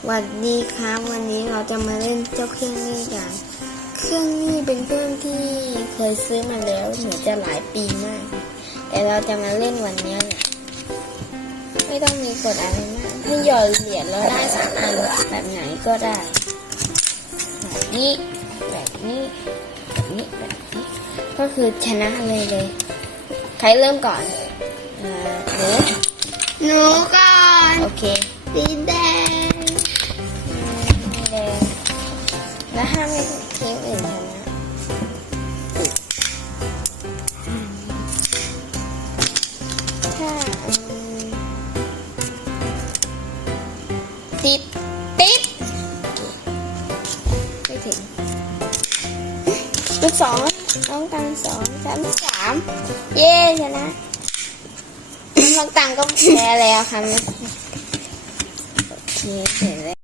สวัสดีครับ วันนี้เราจะมาเล่นเจ้าเครื่องนี้กัน เครื่องนี้เป็นเครื่องที่เคยซื้อมาแล้วเหมือนจะหลายปีมาก แต่เราจะมาเล่นวันนี้แหละไม่ต้องมีกฎอะไรมากถ้าหยอดเหรียญแล้วได้สามอันแบบไหนก็ได้แบบนี้แบบนี้แบบนี้แบบนี้ ก็คือชนะเลยเลย ใครเริ่มก่อนเอ่อหนูหนูก่อน โอเคสีแดง แล้วห้ามให้ทีมอื่นชนะถ้าติดติดไม่ถึงลูกสองน้องตังสองสามสามเย้ชนะน้องตังก็แพ้แล้วค่ะโอเคเสร็จแล้ว